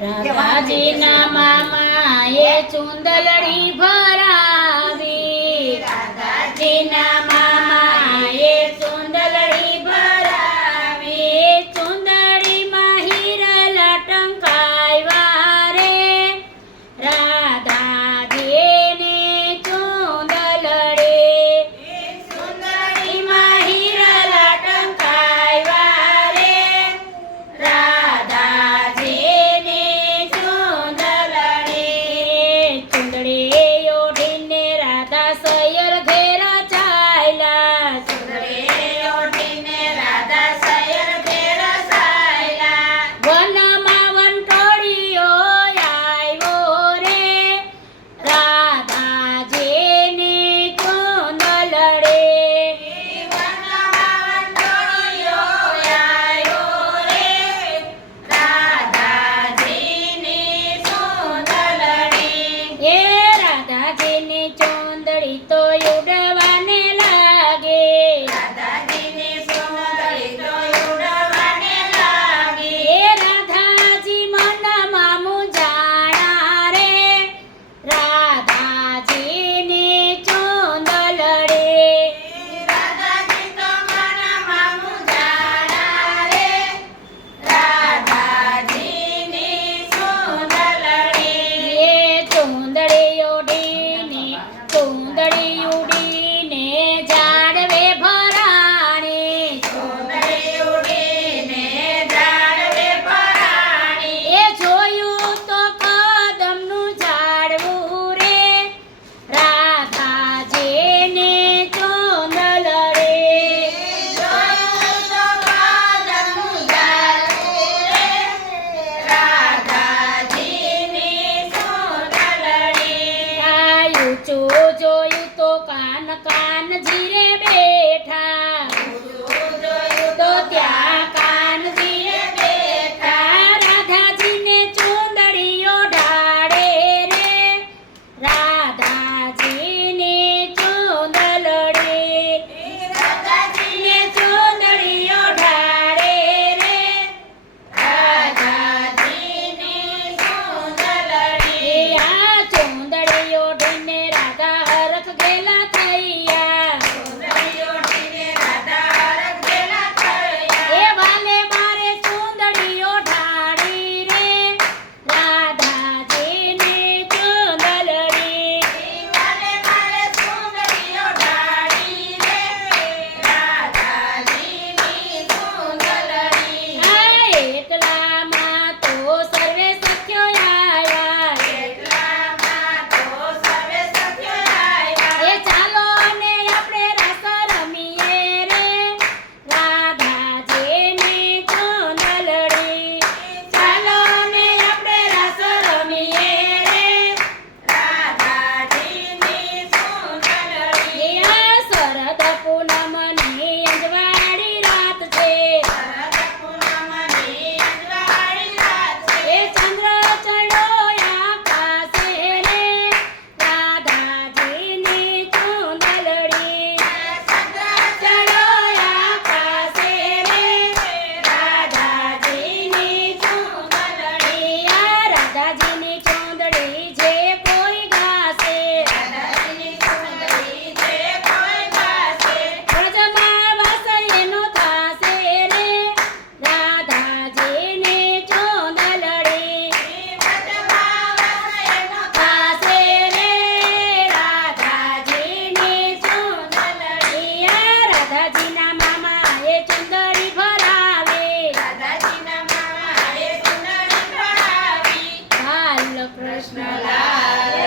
રાધાજીના એ ચુંદલડી ભરાવી ধীরে